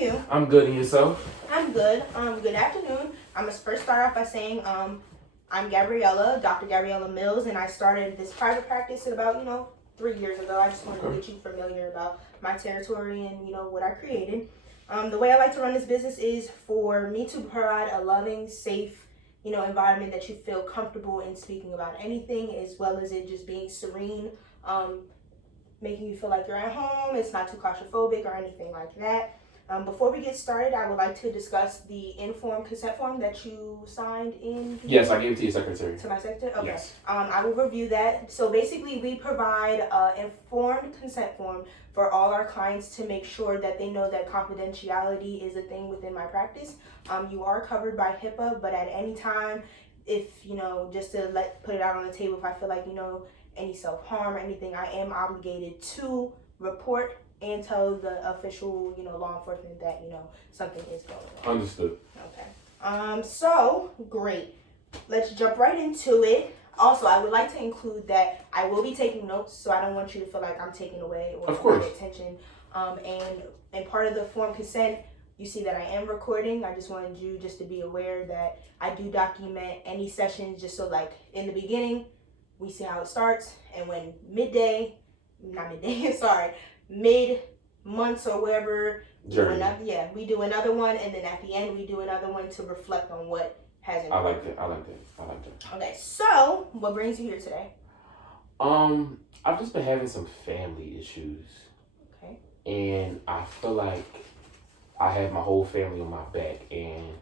you? I'm good, and yourself? I'm good. Good afternoon. I'm gonna first start off by saying, I'm Gabriella, Dr. Gabriella Mills, and I started this private practice at about, 3 years ago. I just wanted to get you familiar about my territory and, what I created. The way I like to run this business is for me to provide a loving, safe, environment that you feel comfortable in speaking about anything, as well as it just being serene, making you feel like you're at home. It's not too claustrophobic or anything like that. Before we get started, I would like to discuss the informed consent form that you signed in. Yes, I gave it to your secretary. To my secretary? Okay. Yes. I will review that. So basically, we provide an informed consent form for all our clients to make sure that they know that confidentiality is a thing within my practice. You are covered by HIPAA, but at any time, if, just to put it out on the table, if I feel like, any self-harm or anything, I am obligated to report and tell the official, law enforcement that, something is going on. Understood. Okay. So, great. Let's jump right into it. Also, I would like to include that I will be taking notes, so I don't want you to feel like I'm taking away or paying attention. And part of the form consent, you see that I am recording. I just wanted you just to be aware that I do document any sessions just so, like, in the beginning, we see how it starts, and when mid-months or wherever, we do another one, and then at the end, we do another one to reflect on what has improved. I like that. Okay, so, what brings you here today? I've just been having some family issues. Okay. And I feel like I have my whole family on my back, and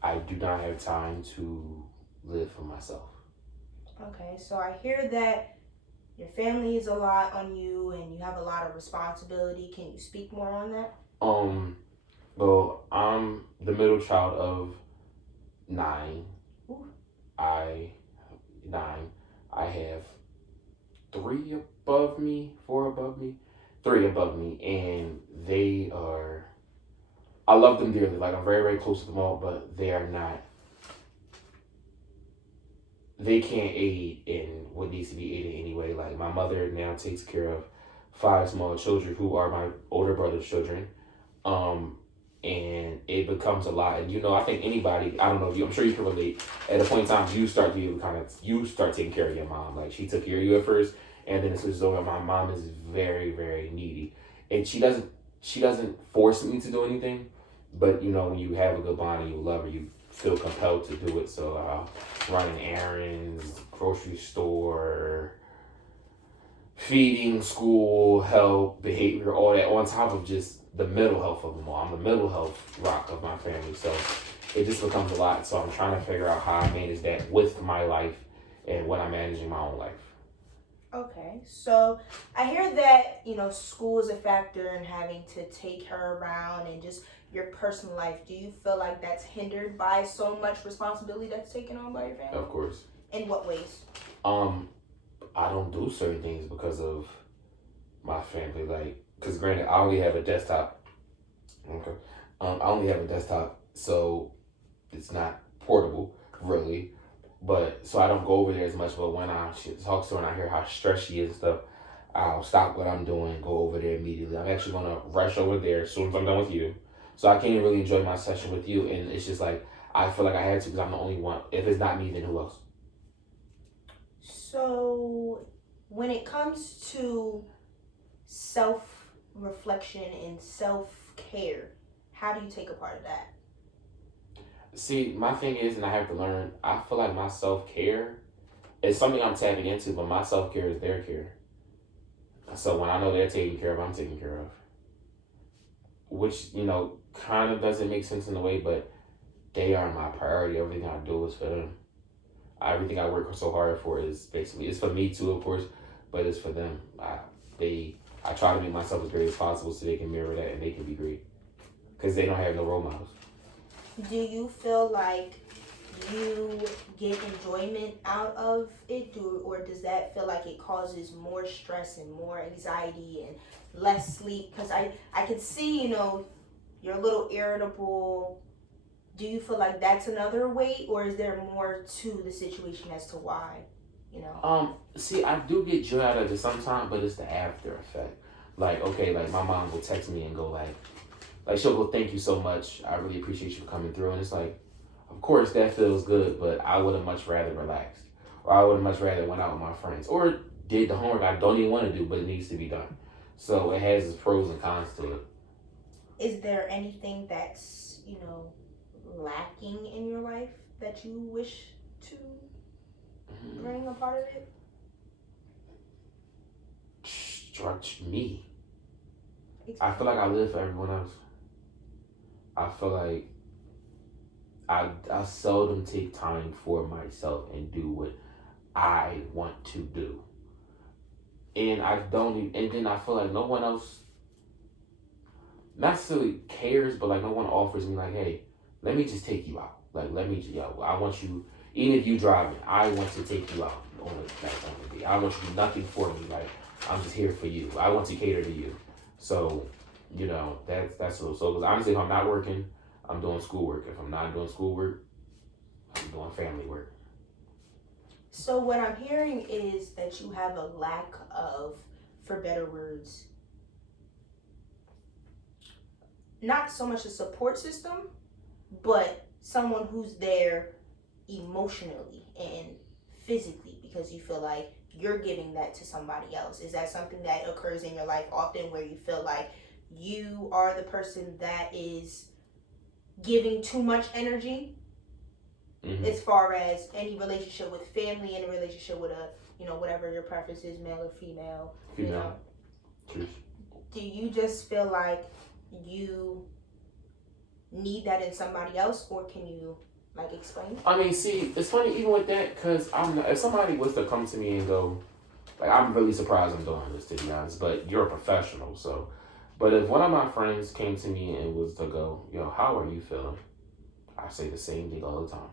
I do not have time to live for myself. Okay, so I hear that your family is a lot on you and you have a lot of responsibility. Can you speak more on that? Well, I'm the middle child of 9. Ooh. I have 3 above me, 4 above me, 3 above me, and I love them dearly. Like, I'm very, very close to them all, but they can't aid in what needs to be aided anyway. Like, my mother now takes care of 5 small children who are my older brother's children. And it becomes a lot. And, I think anybody, I don't know, I'm sure you can relate. At a point in time, you start taking care of your mom. Like, she took care of you at first, and then it switches over. My mom is very, very needy. And she doesn't force me to do anything. But, when you have a good bond and you love her, you feel compelled to do it. So running errands, grocery store, feeding, school, help, behavior, all that, on top of just the mental health of them all. I'm the mental health rock of my family, so it just becomes a lot. So I'm trying to figure out how I manage that with my life and when I'm managing my own life. Okay, so I hear that, school is a factor in having to take her around and just your personal life. Do you feel like that's hindered by so much responsibility that's taken on by your family? Of course. In what ways? I don't do certain things because of my family. Like, because granted, I only have a desktop. Okay. I only have a desktop, so it's not portable, really. But, so I don't go over there as much, but when I talk to her and I hear how stressed she is and stuff, I'll stop what I'm doing, go over there immediately. I'm actually going to rush over there as soon as I'm done with you. So I can't really enjoy my session with you, and it's just like, I feel like I had to because I'm the only one. If it's not me, then who else? So, when it comes to self-reflection and self-care, how do you take a part of that? See, my thing is, and I have to learn, I feel like my self-care is something I'm tapping into, but my self-care is their care. So when I know they're taken care of, I'm taken care of. Which, kind of doesn't make sense in a way, but they are my priority. Everything I do is for them. Everything I work so hard for is basically, it's for me too, of course, but it's for them. I try to make myself as great as possible so they can mirror that and they can be great. Because they don't have no role models. Do you feel like you get enjoyment out of it, or does that feel like it causes more stress and more anxiety and less sleep? Because I can see, you're a little irritable. Do you feel like that's another weight, or is there more to the situation as to why, See, I do get joy out of it sometimes, but it's the after effect. Like, okay, like my mom will text me and go like, like she'll go, thank you so much. I really appreciate you for coming through. And it's like, of course that feels good, but I would have much rather relaxed. Or I would have much rather went out with my friends. Or did the homework I don't even want to do, but it needs to be done. So it has its pros and cons to it. Is there anything that's, lacking in your life that you wish to bring a part of it? Me. I feel like I live for everyone else. I feel like I seldom take time for myself and do what I want to do. And I don't even, and then I feel like no one else not necessarily cares, but like no one offers me like, hey, let me just take you out. Like, I want you, even if you driving, I want to take you out on a day. I want you to do nothing for me. Like, I'm just here for you. I want to cater to you. So, that's so, because honestly, if I'm not working, I'm doing schoolwork. If I'm not doing schoolwork, I'm doing family work. So what I'm hearing is that you have a lack of, for better words, not so much a support system, but someone who's there emotionally and physically, because you feel like you're giving that to somebody else. Is that something that occurs in your life often, where you feel like you are the person that is giving too much energy? As far as any relationship with family, any relationship with a, whatever your preference is, male or female. Truth. Do you just feel like you need that in somebody else, or can you explain? I mean, see, it's funny even with that, because if somebody was to come to me and go, like, I'm really surprised I'm doing this, to be honest, but you're a professional, so. But if one of my friends came to me and was to go, yo, how are you feeling? I say the same thing all the time.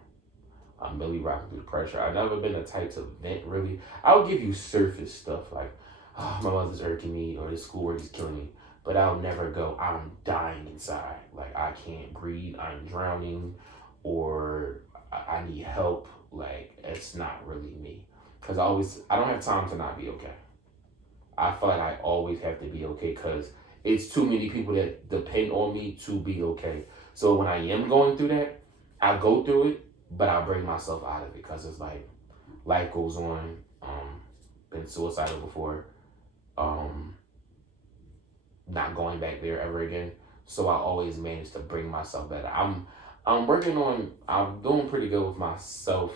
I'm really rocking through the pressure. I've never been the type to vent, really. I'll give you surface stuff like, oh, my mother's irking me, or this schoolwork is killing me. But I'll never go, I'm dying inside. Like, I can't breathe, I'm drowning, or I need help. Like, it's not really me. Because I don't have time to not be okay. I feel like I always have to be okay, because it's too many people that depend on me to be okay. So when I am going through that, I go through it, but I bring myself out of it, because it's like life goes on. Been suicidal before. Not going back there ever again. So I always manage to bring myself better. I'm doing pretty good with my self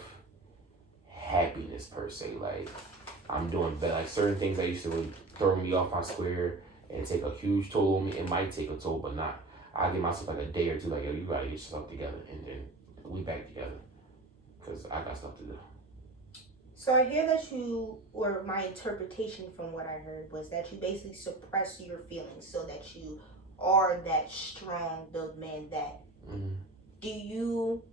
happiness per se. Like, I'm doing better. Like, certain things that used to really throw me off my square and take a huge toll on me, it might take a toll, but not. I give myself like a day or two, like, yo, you gotta get yourself together, and then we back together, because I got stuff to do. So I hear that or my interpretation from what I heard was that you basically suppress your feelings so that you are that strong-willed man that. Do you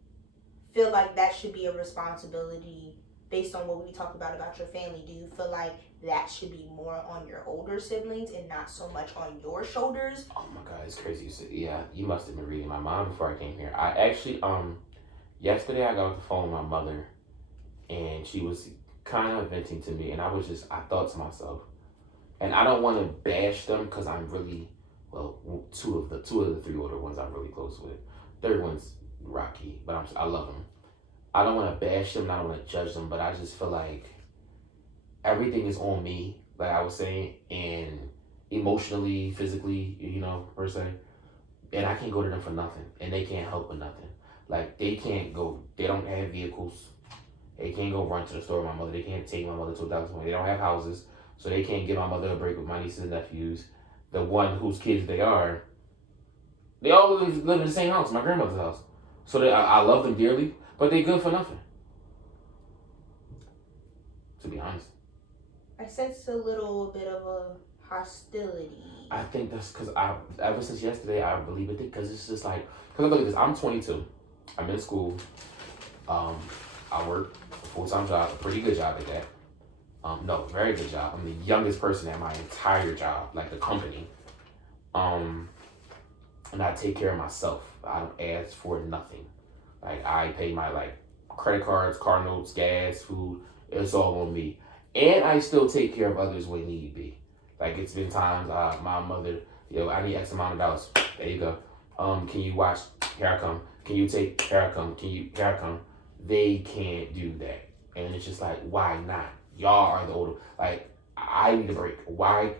feel like that should be a responsibility based on what we talked about your family? Do you feel like that should be more on your older siblings and not so much on your shoulders? Oh my God, it's crazy. Yeah, you must have been reading my mind before I came here. I actually, yesterday I got off the phone with my mother, and she was kind of venting to me, and I thought to myself, and I don't want to bash them, because I'm really, two of the three older ones I'm really close with. Third one's Rocky, but I love him. I don't want to bash them, and I don't want to judge them, but I just feel like everything is on me, like I was saying, and emotionally, physically, per se, and I can't go to them for nothing, and they can't help with nothing. Like, they don't have vehicles. They can't go run to the store with my mother. They can't take my mother to a doctor's appointment. They don't have houses, so they can't give my mother a break with my nieces and nephews. The one whose kids they are, they all live in the same house, my grandmother's house. So I love them dearly, but they good for nothing, to be honest. I sense a little bit of a hostility. I think that's because ever since yesterday, I believe it, because it's just like, because look at this, I'm 22, I'm in school, I work a full-time job, a pretty good job at that. No, very good job. I'm the youngest person at my entire job, like the company. And I take care of myself. I don't ask for nothing. Like, I pay my credit cards, car notes, gas, food. It's all on me. And I still take care of others when need be. Like, it's been times my mother, I need X amount of dollars. There you go. Can you watch? Here I come. Can you take? Here I come. Here I come. They can't do that, and it's just like, why not? Y'all are the older. Like, I need a break. Why?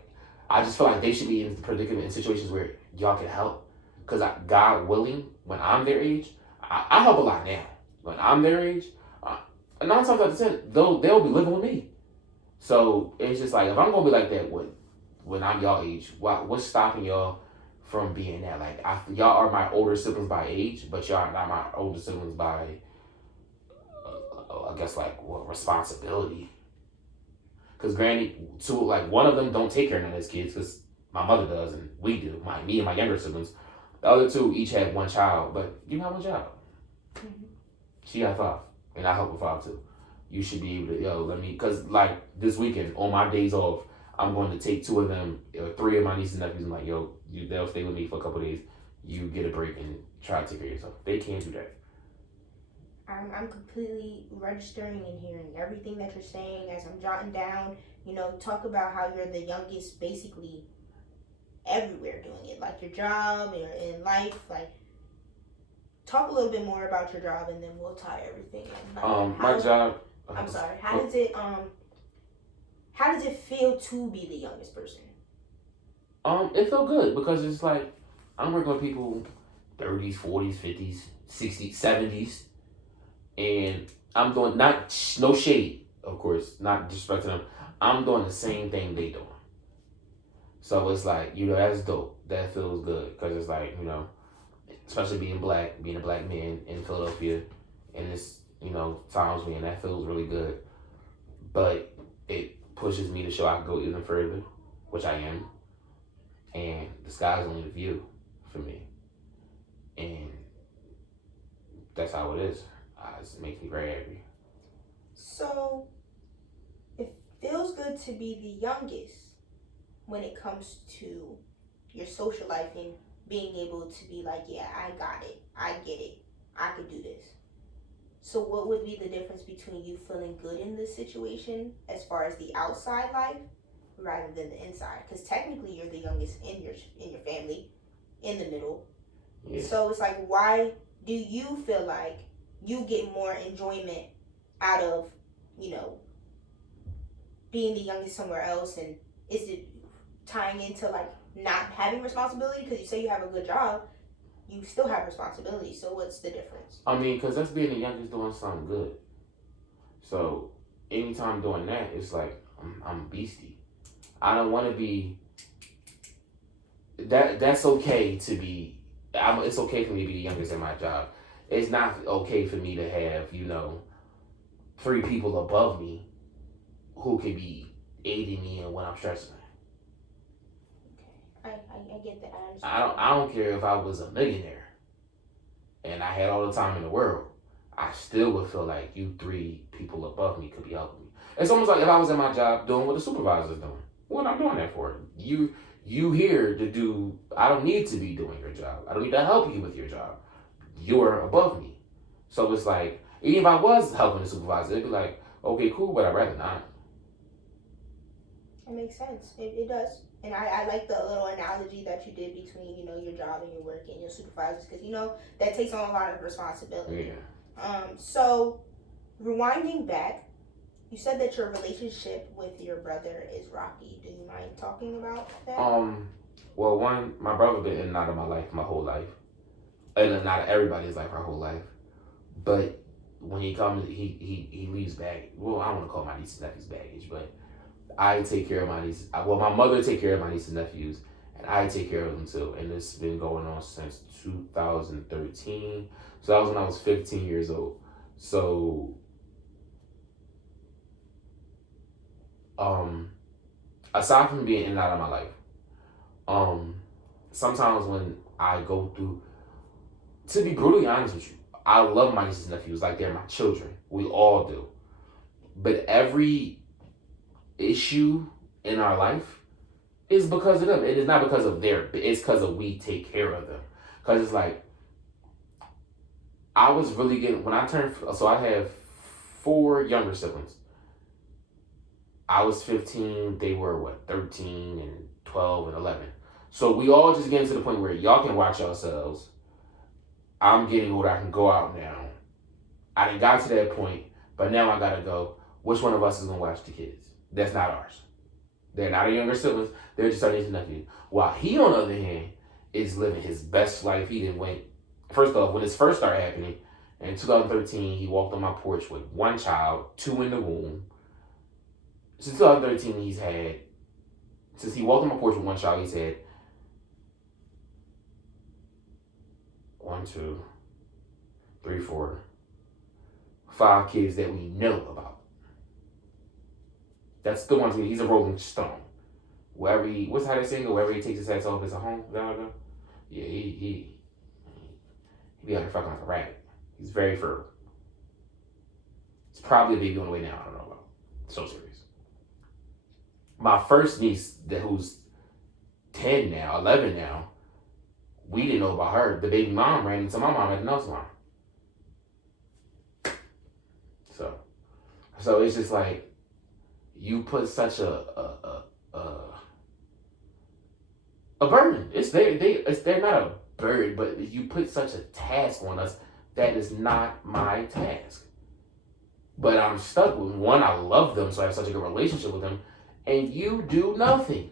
I just feel like they should be in predicament in situations where y'all can help. Cause God willing, when I'm their age, I help a lot now. When I'm their age, 9 times out of 10, they'll be living with me. So it's just like, if I'm gonna be like that when I'm y'all age, what's stopping y'all from being that? Like, y'all are my older siblings by age, but y'all are not my older siblings by, I guess, like, what, responsibility. Because granted, one of them don't take care of none of his kids, because my mother does, and we do, me and my younger siblings. The other 2 each had 1 child, but you got 1 child. Mm-hmm. She got 5, and I help with 5 too. You should be able to, because like this weekend, on my days off, I'm going to take 2 of them, or 3 of my nieces and nephews, and like, they'll stay with me for a couple of days. You get a break and try to take care of yourself. They can't do that. I'm completely registering and hearing everything that you're saying as I'm jotting down. Talk about how you're the youngest basically everywhere doing it, like your job or in life. Like, talk a little bit more about your job, and then we'll tie everything in. Like, my job. I'm sorry. How does it feel to be the youngest person? It felt good because it's like I'm working with people 30s, 40s, 50s, 60s, 70s, and I'm doing no shade, of course, not disrespecting them. I'm doing the same thing they doing. So it's like, that's dope. That feels good because it's like, especially being a black man in Philadelphia, and it's, times me, and that feels really good. But it pushes me to show I can go even further, which I am. And the sky's only the view for me. And that's how it is. It makes me very happy. So, it feels good to be the youngest when it comes to your social life and being able to be like, yeah, I got it. I get it. I could do this. So what would be the difference between you feeling good in this situation as far as the outside life rather than the inside? Because technically you're the youngest in your family, in the middle. Yeah. So it's like, why do you feel like you get more enjoyment out of, being the youngest somewhere else? And is it tying into like not having responsibility? Because you say you have a good job, you still have responsibility. So what's the difference? Because that's being the youngest doing something good. So anytime doing that, it's like I'm beastie. I don't want to be. That's okay to be. It's okay for me to be the youngest in my job. It's not okay for me to have 3 people above me who could be aiding me in what I'm stressing. Okay, I get that. I understand. I don't care if I was a millionaire and I had all the time in the world. I still would feel like you 3 people above me could be helping me. It's almost like if I was in my job doing what the supervisor's doing. What I'm doing that for? You here to do. I don't need to be doing your job. I don't need to help you with your job. You're above me. So it's like, even if I was helping the supervisor, it'd be like, okay, cool, but I'd rather not. It makes sense. It does. And I like the little analogy that you did between, your job and your work and your supervisors, because, that takes on a lot of responsibility. Yeah. So, rewinding back, you said that your relationship with your brother is rocky. Do you mind talking about that? Well, my brother been in and out of my life my whole life. And not everybody's life our whole life. But when he comes, he leaves baggage. Well, I don't want to call my nieces and nephews baggage, but I take care of my nieces. Well, my mother take care of my nieces and nephews, and I take care of them too. And this has been going on since 2013. So that was when I was 15 years old. So, aside from being in and out of my life, sometimes when I go through, to be brutally honest with you, I love my nieces and nephews like they're my children. We all do. But every issue in our life is because of them. It is not because of it's because of we take care of them. Because it's like, I was really getting, when I turned, so I have 4 younger siblings. I was 15, they were 13 and 12 and 11. So we all just getting to the point where y'all can watch yourselves. I'm getting older. I can go out now. I done got to that point, but now I gotta go. Which one of us is gonna watch the kids? That's not ours. They're not our younger siblings. They're just our niece and nephew. While he, on the other hand, is living his best life. He didn't wait. First off, when this first started happening, in 2013, he walked on my porch with one child, 2 in the womb. Since 2013, since he walked on my porch with one child, he's had 1, 2, 3, 4, 5 kids that we know about. That's the ones he's a rolling stone. What's how they say? Wherever he takes his hats off, it's a home. Is that what I know? Yeah, he be out here fucking like a rabbit. He's very fertile. It's probably a baby on the way now. I don't know about. So serious. My first niece, who's 10 now, 11 now, we didn't know about her. The baby mom ran into my mom at the nail salon. So it's just like you put such a burden. They're not a burden, but you put such a task on us that is not my task. But I'm stuck with one. I love them, so I have such a good relationship with them, and you do nothing.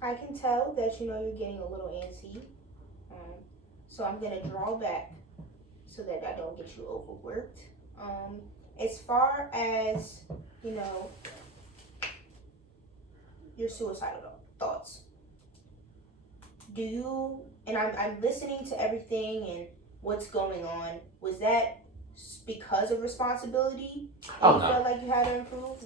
I can tell that you're getting a little antsy, so I'm gonna draw back so that I don't get you overworked. As far as your suicidal thoughts, do you? And I'm listening to everything and what's going on. Was that because of responsibility? Oh, you no. felt like you had to improve?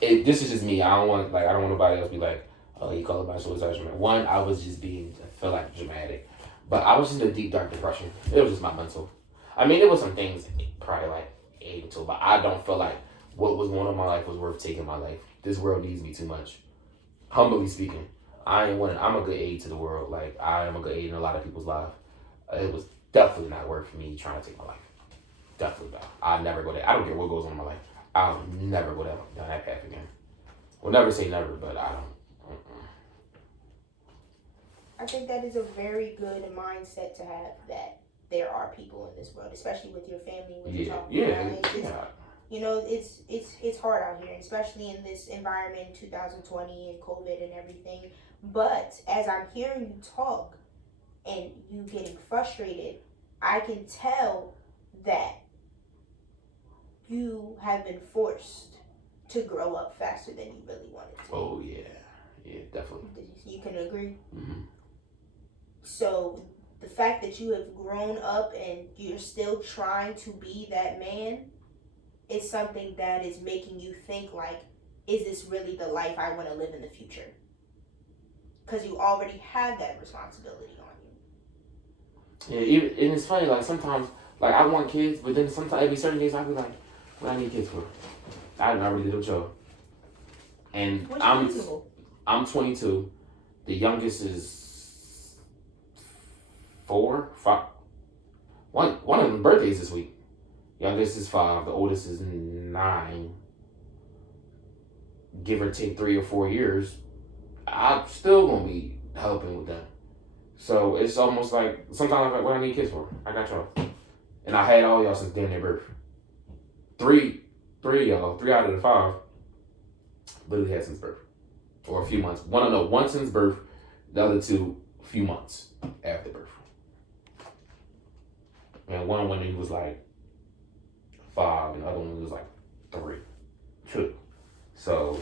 This is just me. I don't want nobody else to be like, oh, he called about suicide. One, I was just I feel like dramatic. But I was just in a deep, dark depression. It was just my mental. I mean, there was some things probably like able to, but I don't feel like what was going on in my life was worth taking my life. This world needs me too much. Humbly speaking, I'm a good aid to the world. Like, I am a good aid in a lot of people's lives. It was definitely not worth me trying to take my life. Definitely not. I'll never go there. I don't care what goes on in my life. I'll never go down that path again. We'll never say never, but I don't. I think that is a very good mindset to have, that there are people in this world, especially with your family. When you're talking about. It's hard out here, especially in this environment, 2020 and COVID and everything. But as I'm hearing you talk and you getting frustrated, I can tell that you have been forced to grow up faster than you really wanted to. Oh yeah, definitely. You can agree. Mm-hmm. So the fact that you have grown up and you're still trying to be that man is something that is making you think like, is this really the life I want to live in the future? Because you already have that responsibility on you. Yeah, and it's funny, like sometimes, like I want kids, but then sometimes every certain days I'll be like, what I need kids for? I already did a show. And I'm 22. The youngest is 4, 5. One of them birthdays this week. Youngest is 5. The oldest is 9. Give or take 3 or 4 years, I'm still gonna be helping with them. So it's almost like sometimes I'm like, what I need kids for? I got y'all, and I had all y'all since damn near birth. Three of y'all, 3 out of the 5, literally had since birth, or a few months. One since birth, the other 2 a few months after birth. And one when he was like 5, and the other one was like 2. So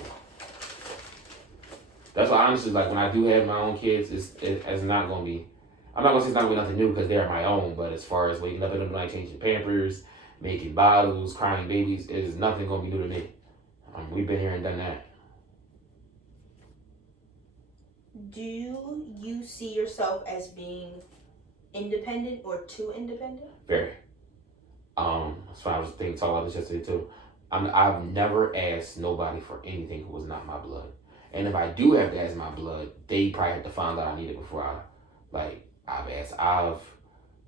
that's why honestly, like when I do have my own kids, it's not gonna be. I'm not gonna say it's not gonna be nothing new because they're my own. But as far as waking up in the night, changing Pampers, making bottles, crying babies, it is nothing gonna be new to me. We've been here and done that. Do you see yourself as being independent or too independent? Very. That's why I was talking about this yesterday too. I've never asked nobody for anything who was not my blood. And if I do have to ask my blood, they probably have to find out I need it before I've asked. I've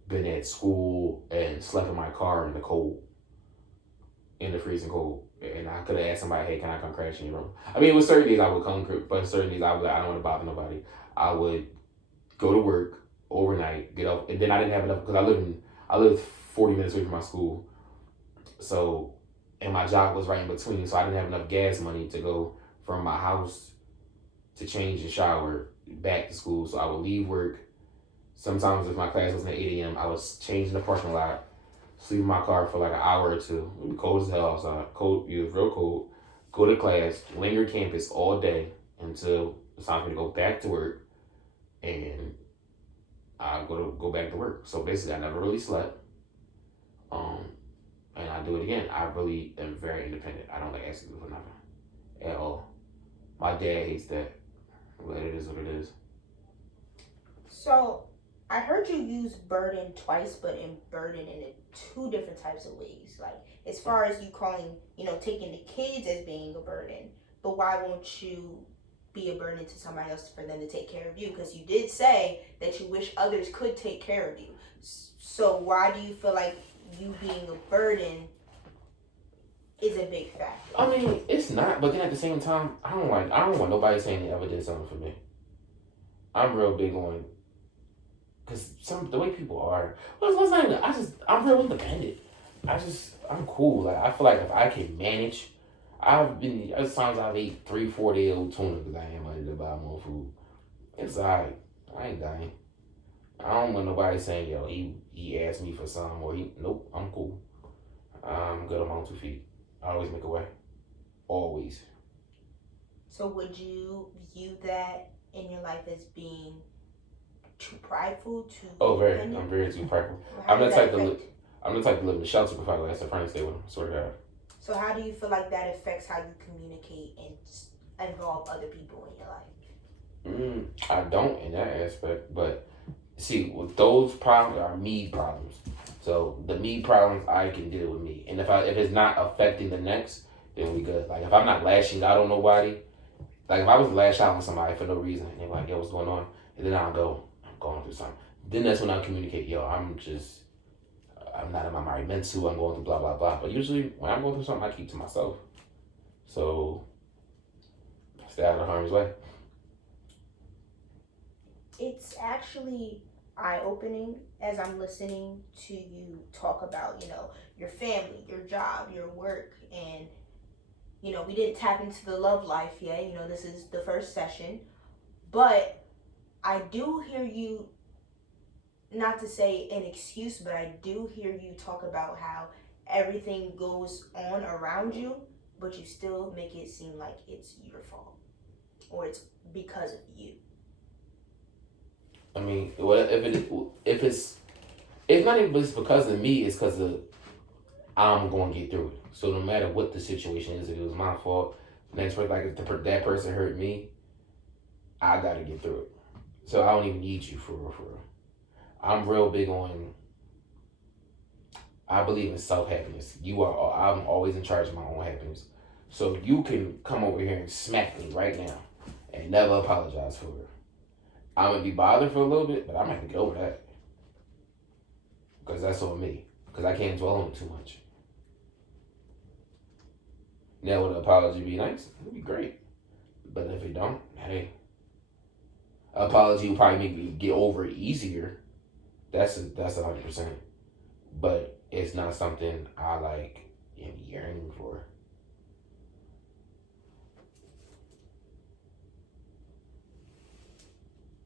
been at school and slept in my car in the cold, in the freezing cold. And I could have asked somebody, hey, can I come crash in your room? I mean, with certain days I would come, but certain days I would like, I don't want to bother nobody. I would go to work overnight, get up, and then I didn't have enough because I lived 40 minutes away from my school, so and my job was right in between, so I didn't have enough gas money to go from my house to change and shower back to school. So I would leave work. Sometimes if my class was at 8 a.m., I was changing the parking lot, sleep in my car for like an hour or two. It was cold as hell outside. Cold, it was real cold. Go to class, linger campus all day until it's time for me to go back to work, and I go back to work. So basically, I never really slept. And I do it again. I really am very independent. I don't like asking people for nothing at all. My dad hates that, but it is what it is. So, I heard you use burden twice, but in burden in two different types of ways. Like, as far as you calling, taking the kids as being a burden, but why won't you be a burden to somebody else for them to take care of you? Because you did say that you wish others could take care of you. So, why do you feel like you being a burden is a big factor? I mean, it's not, but then at the same time, I don't want nobody saying they ever did something for me. I'm real big on, because the way people are, let's not even, I'm real independent. I'm cool. Like, I feel like if I can manage, there's times I've ate 3-4 day old tuna because I ain't money to buy more food. It's alright. I ain't dying. I don't want nobody saying, yo, he asked me for some, or nope, I'm cool. I'm good on my own 2 feet. I always make a way. Always. So would you view that in your life as being too prideful, I'm very too prideful. I'm the type to live in the shelter before I go ask a friend to stay with him. Swear to God. So how do you feel like that affects how you communicate and involve other people in your life? I don't in that aspect, but see, with those problems are me problems. So the me problems I can deal with me, and if it's not affecting the next, then we good. Like if I'm not lashing out on nobody, like if I was to lash out on somebody for no reason, and they're like, "Yo, what's going on?" and then I'm going through something. Then that's when I communicate, "Yo, I'm not in my right mental. I'm going through blah blah blah." But usually when I'm going through something, I keep to myself. So stay out of harm's way. It's actually eye-opening as I'm listening to you talk about, your family, your job, your work, and, we didn't tap into the love life yet. This is the first session, but I do hear you, not to say an excuse, but I do hear you talk about how everything goes on around you, but you still make it seem like it's your fault or it's because of you. I mean, if it's not even because of me, it's because of I'm going to get through it. So no matter what the situation is, if it was my fault, next person, like if that person hurt me, I got to get through it. So I don't even need you for real. I'm real big on, I believe in self-happiness. I'm always in charge of my own happiness. So you can come over here and smack me right now and never apologize for it. I'm going to be bothered for a little bit, but I'm going to have to get over that. Because that's on me. Because I can't dwell on it too much. Now, would an apology be nice? It would be great. But if it don't, hey. Apology will probably make me get over it easier. That's 100%. But it's not something I am yearning for.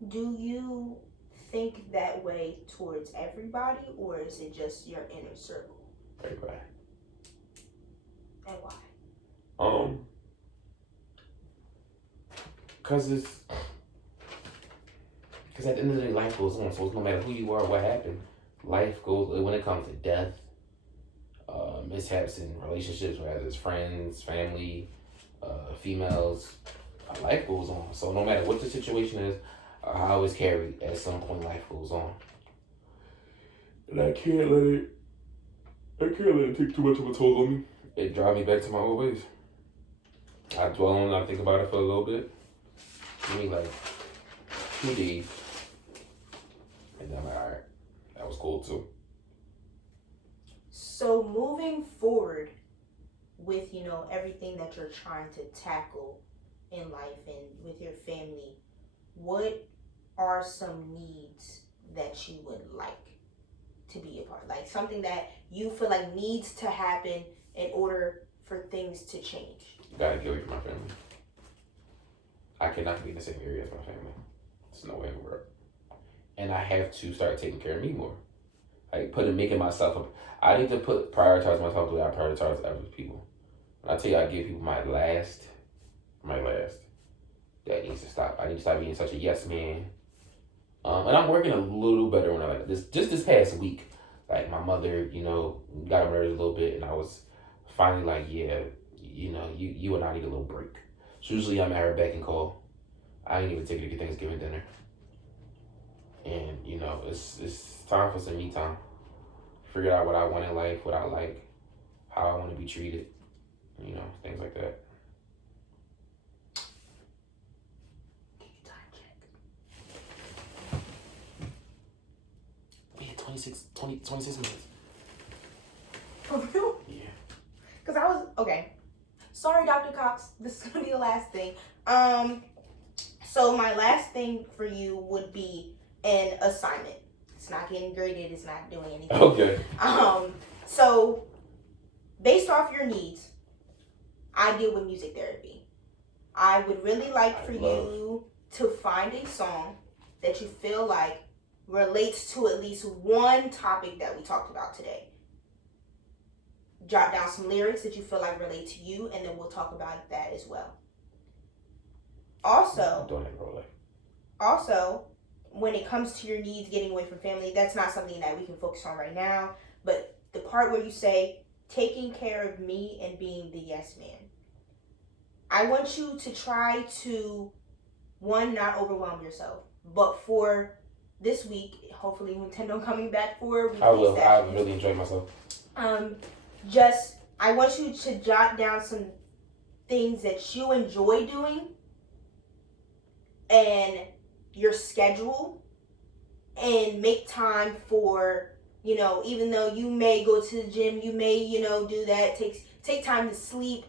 Do you think that way towards everybody, or is it just your inner circle? Everybody. And why? Because at the end of the day, life goes on. So no matter who you are, what happened, life goes. When it comes to death, mishaps in relationships, whether it's friends, family, females, life goes on. So no matter what the situation is, I always carry at some point life goes on. And I can't let it take too much of a toll on me. It drives me back to my old ways. I dwell on it, I think about it for a little bit. Give me 2 days. And then I'm like, all right, that was cool too. So moving forward, with, you know, everything that you're trying to tackle in life and with your family, what are some needs that you would like to be a part? Like something that you feel like needs to happen in order for things to change. Gotta get away from my family. I cannot be in the same area as my family. There's no way in the world. And I have to start taking care of me more. Like making myself up. I need to prioritize myself the way I prioritize other people. When I tell you I give people my last, that needs to stop. I need to stop being such a yes man. And I'm working a little better when I like this. Just this past week, like my mother, you know, got on my nerves a little bit, and I was finally like, yeah, you know, you and I need a little break. So usually I'm at her beck and call. I ain't even take her to get Thanksgiving dinner. And, you know, it's time for some me time. Figure out what I want in life, what I like, how I want to be treated, you know, things like that. Time check. We had 26 minutes. For real? Yeah. Because I was, okay. Sorry, Dr. Cox. This is going to be the last thing. So my last thing for you would be an assignment. It's not getting graded. It's not doing anything. Okay. So based off your needs, I deal with music therapy. I would really like for you to find a song that you feel like relates to at least one topic that we talked about today. Jot down some lyrics that you feel like relate to you, and then we'll talk about that as well. Also, when it comes to your needs, getting away from family, that's not something that we can focus on right now. But the part where you say, taking care of me and being the yes man. I want you to try to, one, not overwhelm yourself. But for this week, hopefully Nintendo coming back for I will. I really enjoy myself. I want you to jot down some things that you enjoy doing and your schedule, and make time for, you know, even though you may go to the gym, you may, you know, do that, take time to sleep.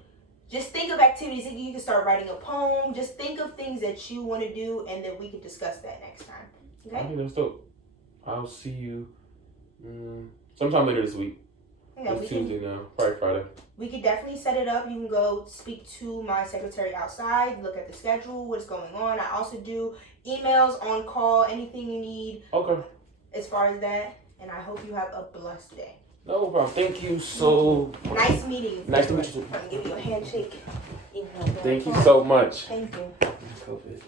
Just think of activities. You can start writing a poem. Just think of things that you want to do, and then we can discuss that next time. Okay? I think that's dope. I'll see you sometime later this week. Yeah, it's Tuesday now, probably Friday. We could definitely set it up. You can go speak to my secretary outside, look at the schedule, what's going on. I also do emails, on call, anything you need. Okay. As far as that, and I hope you have a blessed day. No problem. Thank you so much. Nice meeting you. Nice to meet you too. I'm going to give you a handshake. Thank you so much. Thank you. COVID.